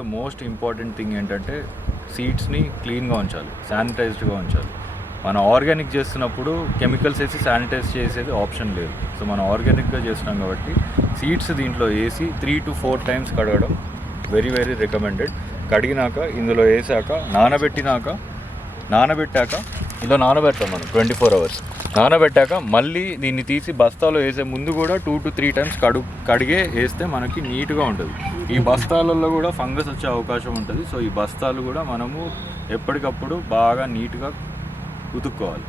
The most important thing ఏంటంటే సీడ్స్ని క్లీన్గా ఉంచాలి, శానిటైజ్డ్గా ఉంచాలి. మనం ఆర్గానిక్ చేస్తున్నప్పుడు కెమికల్స్ వేసి శానిటైజ్ చేసేది ఆప్షన్ లేదు. సో మనం ఆర్గానిక్గా చేస్తున్నాం కాబట్టి సీడ్స్ దీంట్లో వేసి 3 to 4 times కడగడం వెరీ వెరీ రికమెండెడ్. కడిగినాక ఇందులో వేసాక నానబెట్టాక ఇలా నానబెడతాం మనం 24 hours. నానబెట్టాక మళ్ళీ దీన్ని తీసి బస్తాలో వేసే ముందు కూడా 2 to 3 times కడిగే వేస్తే మనకి నీట్గా ఉంటుంది. ఈ బస్తాలలో కూడా ఫంగస్ వచ్చే అవకాశం ఉంటుంది. సో ఈ బస్తాలు కూడా మనము ఎప్పటికప్పుడు బాగా నీట్గా ఉతుక్కోవాలి.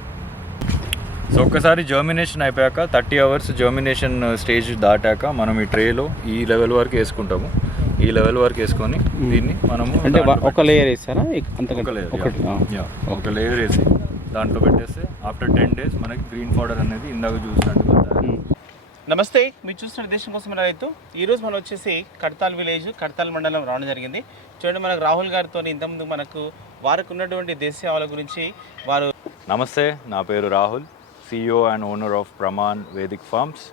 సో ఒక్కసారి జర్మినేషన్ అయిపోయాక 30 hours జర్మినేషన్ స్టేజ్ దాటాక మనం ఈ ట్రేలో ఈ లెవెల్ వరకు వేసుకుంటాము. ఈ లెవెల్ వరకు వేసుకొని దీన్ని మనము అంటే ఒక లేయర్ వేస్తారా? ఒక లేయర్ వేసి దాంట్లో పెట్టేస్తే ఆఫ్టర్ 10 days మనకి గ్రీన్ పౌడర్ అనేది ఇందాక చూసినట్టుగా. నమస్తే, మీరు చూస్తున్న దేశం కోసం రైతు. ఈరోజు మనం వచ్చేసి కడతాల్ విలేజ్, కడతాల్ మండలం రావడం జరిగింది. చూడండి, మనకు రాహుల్ గారితో ఇంతకుముందు మనకు వారికి ఉన్నటువంటి దేశీయ ఆవుల గురించి వారు. నమస్తే, నా పేరు Rahul, CEO and owner of Pramaan Vedic Farms.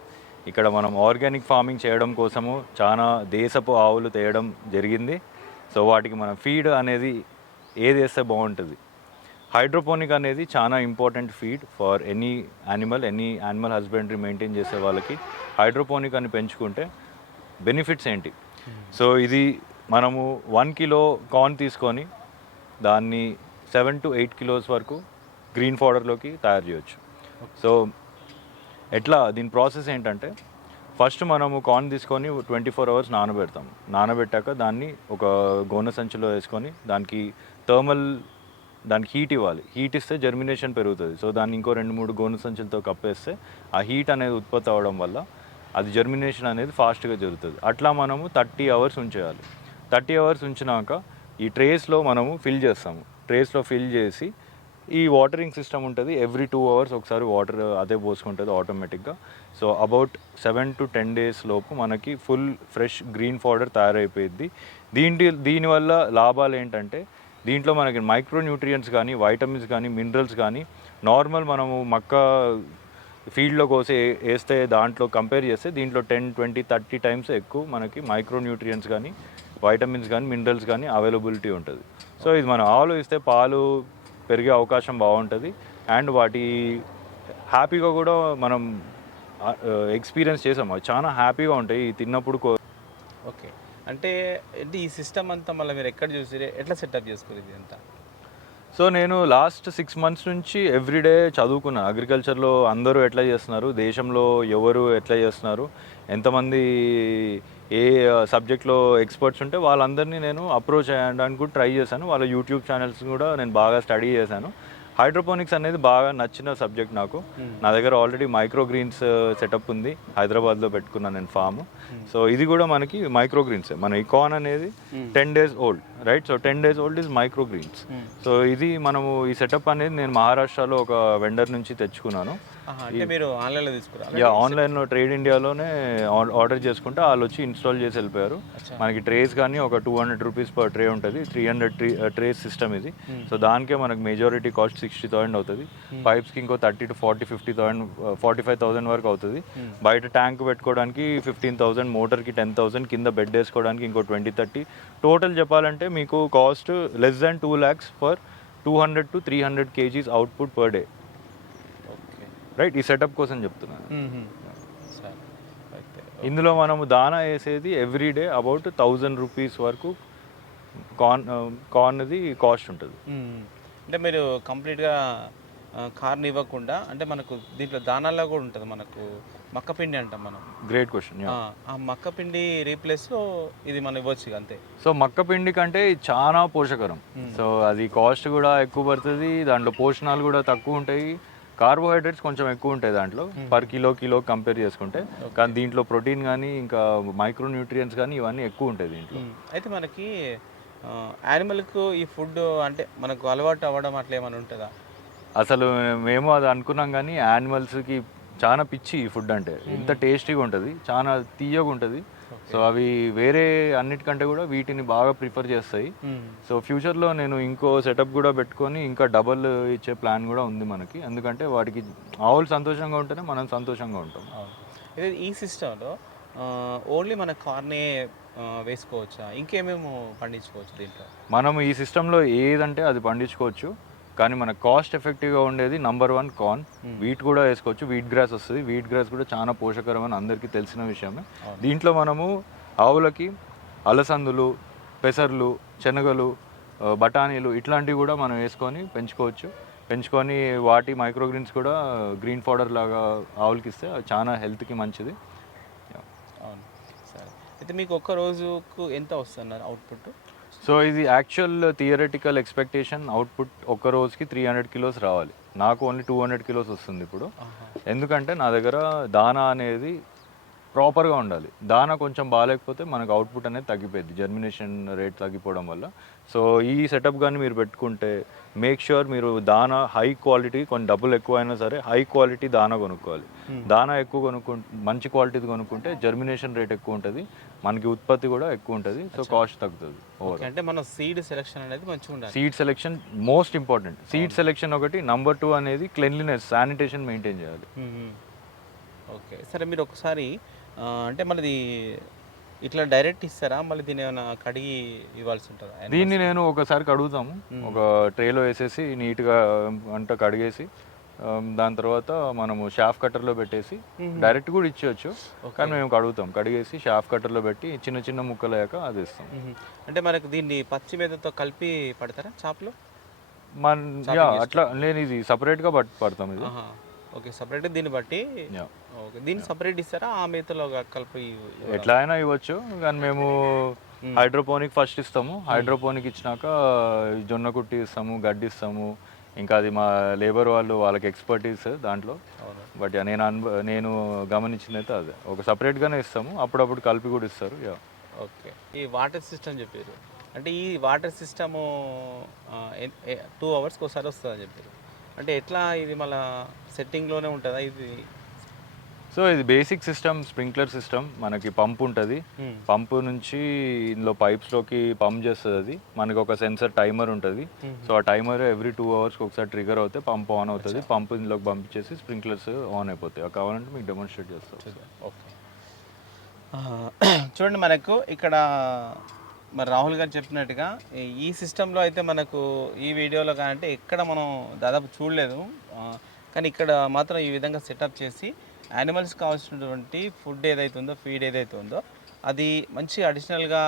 ఇక్కడ మనం ఆర్గానిక్ ఫార్మింగ్ చేయడం కోసము చాలా దేశపు ఆవులు తేయడం జరిగింది. సో వాటికి మనం ఫీడ్ అనేది ఏది వేస్తే బాగుంటుంది. హైడ్రోపోనిక్ అనేది చాలా important feed for any animal husbandry maintain చేసే వాళ్ళకి. హైడ్రోపోనిక్ అని పెంచుకుంటే బెనిఫిట్స్ ఏంటి? సో ఇది మనము 1 kilo కార్న్ తీసుకొని దాన్ని 7 to 8 kilos వరకు గ్రీన్ పౌడర్లోకి తయారు చేయొచ్చు. సో ఎట్లా దీని ప్రాసెస్ ఏంటంటే, ఫస్ట్ మనము కార్న్ తీసుకొని 24 hours నానబెడతాము. నానబెట్టాక దాన్ని ఒక గోనె సంచిలో వేసుకొని దానికి హీట్ ఇవ్వాలి. హీట్ ఇస్తే జర్మినేషన్ పెరుగుతుంది. సో దాన్ని ఇంకో 2-3 గోనె సంచులతో కప్పేస్తే ఆ హీట్ అనేది ఉత్పత్తి అవ్వడం వల్ల అది జర్మినేషన్ అనేది ఫాస్ట్గా జరుగుతుంది. అట్లా మనము 30 hours ఉంచేయాలి. 30 hours ఉంచినాక ఈ ట్రేస్లో మనము ఫిల్ చేస్తాము. ట్రేస్లో ఫిల్ చేసి ఈ వాటరింగ్ సిస్టమ్ ఉంటుంది. ఎవ్రీ 2 hours ఒకసారి వాటర్ అదే పోసుకుంటుంది ఆటోమేటిక్గా. సో అబౌట్ 7 to 10 days లోపు మనకి ఫుల్ ఫ్రెష్ గ్రీన్ పౌడర్ తయారైపోయింది. దీనివల్ల లాభాలు ఏంటంటే, దీంట్లో మనకి మైక్రో న్యూట్రియంట్స్ కానీ, వైటమిన్స్ కానీ, మినరల్స్ కానీ నార్మల్ మనము మక్క ఫీల్డ్లో వేస్తే దాంట్లో కంపేర్ చేస్తే దీంట్లో 10, 20, 30 times ఎక్కువ మనకి మైక్రో న్యూట్రియంట్స్ కానీ, వైటమిన్స్ కానీ, మినరల్స్ కానీ అవైలబిలిటీ ఉంటుంది. సో ఇది మనం ఆవులు ఇస్తే పాలు పెరిగే అవకాశం బాగుంటుంది. అండ్ వాటి హ్యాపీగా కూడా మనం ఎక్స్పీరియన్స్ చేసాము. చాలా హ్యాపీగా ఉంటాయి తిన్నప్పుడు. ఓకే, అంటే ఈ సిస్టమ్ అంతా మళ్ళీ మీరు ఎక్కడ చూసి ఎట్లా సెటప్ చేసుకోరు ఇది అంతా? సో నేను లాస్ట్ 6 months నుంచి ఎవ్రీడే చదువుకున్నాను. అగ్రికల్చర్లో అందరూ ఎట్లా చేస్తున్నారు, దేశంలో ఎవరు ఎట్లా చేస్తున్నారు, ఎంతమంది ఏ సబ్జెక్ట్లో ఎక్స్పర్ట్స్ ఉంటే వాళ్ళందరినీ నేను అప్రోచ్ అయ్యడానికి కూడా ట్రై చేశాను. వాళ్ళ యూట్యూబ్ ఛానల్స్ కూడా నేను బాగా స్టడీ చేశాను. హైడ్రోపోనిక్స్ అనేది బాగా నచ్చిన సబ్జెక్ట్ నాకు. నా దగ్గర ఆల్రెడీ మైక్రో గ్రీన్స్ సెటప్ ఉంది, హైదరాబాద్లో పెట్టుకున్నాను నేను ఫామ్. సో ఇది కూడా మనకి మైక్రో గ్రీన్స్. మన ఈ కార్న్ అనేది 10 days old, right? So 10 days old is micro greens. So ఇది మనము ఈ సెటప్ అనేది నేను మహారాష్ట్రలో ఒక వెండర్ నుంచి తెచ్చుకున్నాను. మీరు ఆన్లైన్లో తీసుకురా? ఆన్లైన్లో ట్రేడ్ ఇండియాలోనే ఆర్డర్ చేసుకుంటే వాళ్ళు వచ్చి ఇన్స్టాల్ చేసి వెళ్ళిపోయారు. మనకి ట్రేస్ కానీ ఒక 200 rupees per tray ఉంటుంది. 300 ట్రేస్ సిస్టమ్ ఇది. సో దానికే మనకి మెజారిటీ కాస్ట్ 60,000 అవుతుంది. పైప్స్కి ఇంకో 30 to 40, 50,000, 45,000 వరకు అవుతుంది. బయట ట్యాంక్ పెట్టుకోవడానికి 15,000, మోటార్కి 10,000, కింద బెడ్ వేసుకోవడానికి ఇంకో 20-30. టోటల్ చెప్పాలంటే మీకు cost less than 2 lakhs for 200 to 300 kgs output per day, right? ఈ సెటప్ కోసం చెప్తున్నాను. ఇందులో మనము దానా వేసేది ఎవ్రీడే అబౌట్ 1,000 rupees వరకు కార్న్ది కాస్ట్ ఉంటుంది. అంటే మీరు కంప్లీట్గా కార్న్ ఇవ్వకుండా, అంటే మనకు దీంట్లో దానాల్లో కూడా ఉంటుంది మనకు మక్కపిండి అంటాం మనం. Great question. ఆ మక్కపిండి రీప్లేస్లో ఇది మనం ఇవ్వచ్చు అంతే. సో మక్కపిండి కంటే చాలా పోషకరం. సో అది కాస్ట్ కూడా ఎక్కువ పడుతుంది, దాంట్లో పోషణాలు కూడా తక్కువ ఉంటాయి, కార్బోహైడ్రేట్స్ కొంచెం ఎక్కువ ఉంటాయి దాంట్లో పర్ కిలో కంపేర్ చేసుకుంటే. కానీ దీంట్లో ప్రోటీన్ కానీ ఇంకా మైక్రో న్యూట్రియంట్స్ కానీ ఇవన్నీ ఎక్కువ ఉంటాయి దీంట్లో. అయితే మనకి యానిమల్కు ఈ ఫుడ్ అంటే మనకు అలవాటు అవ్వడం అట్లా ఏమైనా ఉంటుందా? అసలు మేము అది అనుకున్నాం, కానీ యానిమల్స్కి చాలా పిచ్చి ఈ ఫుడ్ అంటే. ఎంత టేస్టీగా ఉంటుంది, చాలా తీయగా ఉంటుంది. సో అవి వేరే అన్నిటికంటే కూడా వీటిని బాగా ప్రిఫర్ చేస్తాయి. సో ఫ్యూచర్లో నేను ఇంకో సెటప్ కూడా పెట్టుకొని ఇంకా డబల్ ఇచ్చే ప్లాన్ కూడా ఉంది మనకి. ఎందుకంటే వాటికి ఆవులు సంతోషంగా ఉంటేనే మనం సంతోషంగా ఉంటాం. ఈ సిస్టంలో ఓన్లీ మన కార్నే వేసుకోవచ్చా? ఇంకేమేమో పండించుకోవచ్చు దీంట్లో? మనం ఈ సిస్టంలో ఏదంటే అది పండించుకోవచ్చు, కానీ మన కాస్ట్ ఎఫెక్టివ్గా ఉండేది నంబర్ 1 కార్న్. వీట్ కూడా వేసుకోవచ్చు, వీట్ గ్రాస్ వస్తుంది. వీట్ గ్రాస్ కూడా చాలా పోషకరం అని అందరికీ తెలిసిన విషయమే. దీంట్లో మనము ఆవులకి అలసందులు, పెసర్లు, శనగలు, బఠానీలు ఇట్లాంటివి కూడా మనం వేసుకొని పెంచుకొని వాటి మైక్రోగ్రీన్స్ కూడా గ్రీన్ పౌడర్ లాగా ఆవులకి ఇస్తే అది చాలా హెల్త్కి మంచిది. అవును, సరే. అయితే మీకు ఒక్క రోజుకు ఎంత వస్తున్నారు అవుట్పుట్? సో ఇది యాక్చువల్ థియరటికల్ ఎక్స్పెక్టేషన్ అవుట్పుట్ ఒక్క రోజుకి 300 కిలోస్ రావాలి. నాకు ఓన్లీ 200 కిలోస్ వస్తుంది ఇప్పుడు. ఎందుకంటే నా దగ్గర దానా అనేది ప్రాపర్గా ఉండాలి. దానా కొంచెం బాగాలేకపోతే మనకు అవుట్పుట్ అనేది తగ్గిపోయింది, జర్మినేషన్ రేట్ తగ్గిపోవడం వల్ల. సో ఈ సెటప్ కానీ మీరు పెట్టుకుంటే మేక్ ష్యూర్ మీరు దానా హై క్వాలిటీ, కొన్ని డబ్బులు ఎక్కువ అయినా సరే హై క్వాలిటీ దానా కొనుక్కోవాలి. దానా ఎక్కువ మంచి క్వాలిటీది కొనుక్కుంటే జర్మినేషన్ రేట్ ఎక్కువ ఉంటుంది, మనకి ఉత్పత్తి కూడా ఎక్కువ ఉంటుంది. సో కాస్ట్ తగ్గుతుంది. అంటే మన సీడ్ సెలెక్షన్ అనేది మంచిగా ఉండాలి. Seed selection most important. Seed selection ఒకటి, నంబర్ 2 అనేది క్లెన్లీనెస్, శానిటేషన్ మెయింటైన్ చేయాలి. ఓకే, సరే. మీరు ఒకసారి అంటే మనది ఇట్లా డైరెక్ట్ ఇస్తారా, మళ్ళీ దీని ఏమైనా కడిగి ఇవ్వాల్సి ఉంటుందా? దీన్ని నేను ఒకసారి కడుగుతాము, ఒక ట్రేలో వేసేసి నీట్గా అంతా కడిగేసి దాని తర్వాత మనము షాఫ్ కట్టర్లో పెట్టేసి డైరెక్ట్ కూడా ఇచ్చేయచ్చు, కానీ మేము కడిగేసి షాఫ్ కట్టర్లో పెట్టి చిన్న చిన్న ముక్కలు అయ్యాక అది ఇస్తాం. అంటే మనకు దీన్ని పచ్చి మేతతో కలిపి పడతారా చాప్లో? అట్లా నేను ఇది సపరేట్గా పడతాం ఇది. ఓకే, సపరేట్ దీన్ని బట్టి. ఓకే, దీన్ని సపరేట్ ఇస్తారా ఆ మేతలో కలిపి? ఎట్లా అయినా ఇవ్వచ్చు, కానీ మేము హైడ్రోపోనిక్ ఫస్ట్ ఇస్తాము. హైడ్రోపోనిక్ ఇచ్చినాక జొన్న కుట్టి ఇస్తాము, గడ్డి ఇస్తాము. ఇంకా అది మా లేబర్ వాళ్ళకి ఎక్స్పర్టీస్ దాంట్లో. బట్ నేను గమనించింది అయితే అదే, ఒక సపరేట్గానే ఇస్తాము, అప్పుడప్పుడు కలిపి కూడా ఇస్తారు. ఓకే, ఈ వాటర్ సిస్టమ్ చెప్పారు. అంటే ఈ వాటర్ సిస్టము 2 అవర్స్కి ఒకసారి వస్తుందని చెప్పారు. అంటే ఎట్లా ఇది మళ్ళీ సెట్టింగ్లోనే ఉంటుందా ఇది? సో ఇది బేసిక్ సిస్టమ్, స్ప్రింక్లర్ సిస్టమ్. మనకి పంప్ ఉంటుంది, పంపు నుంచి ఇందులో పైప్స్లోకి పంప్ చేస్తుంది. అది మనకి ఒక సెన్సర్ టైమర్ ఉంటుంది. సో ఆ టైమర్ ఎవ్రీ 2 అవర్స్కి ఒకసారి ట్రిగర్ అవుతే పంప్ ఆన్ అవుతుంది. పంప్ ఇందులోకి పంపించేసి స్ప్రింక్లర్స్ ఆన్ అయిపోతాయి. కావాలంటే మీకు డెమోన్స్ట్రేట్ చేస్తాం. ఓకే, చూడండి మనకు ఇక్కడ మరి రాహుల్ గారు చెప్పినట్టుగా ఈ సిస్టంలో అయితే మనకు ఈ వీడియోలో అంటే ఎక్కడ మనం దాదాపు చూడలేదు, కానీ ఇక్కడ మాత్రం ఈ విధంగా సెటప్ చేసి యానిమల్స్ కావాల్సినటువంటి ఫుడ్ ఏదైతే ఉందో, ఫీడ్ ఏదైతే ఉందో అది మంచి అడిషనల్గా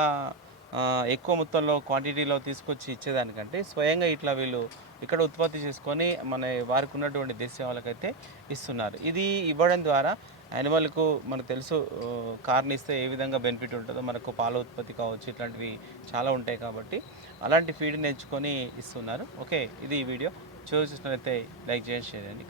ఎక్కువ మొత్తంలో క్వాంటిటీలో తీసుకొచ్చి ఇచ్చేదానికంటే స్వయంగా ఇట్లా వీళ్ళు ఇక్కడ ఉత్పత్తి చేసుకొని వారికి ఉన్నటువంటి దేశీయ వాళ్ళకైతే ఇస్తున్నారు. ఇది ఇవ్వడం ద్వారా యానిమల్కు మనకు తెలుసు కార్న్ ఇస్తే ఏ విధంగా బెనిఫిట్ ఉంటుందో, మనకు పాల ఉత్పత్తి కావచ్చు, ఇట్లాంటివి చాలా ఉంటాయి. కాబట్టి అలాంటి ఫీడ్ని ఎంచుకొని ఇస్తున్నారు. ఓకే, ఇది ఈ వీడియో చూసినట్లయితే లైక్ చేయండి, షేర్ చేయండి.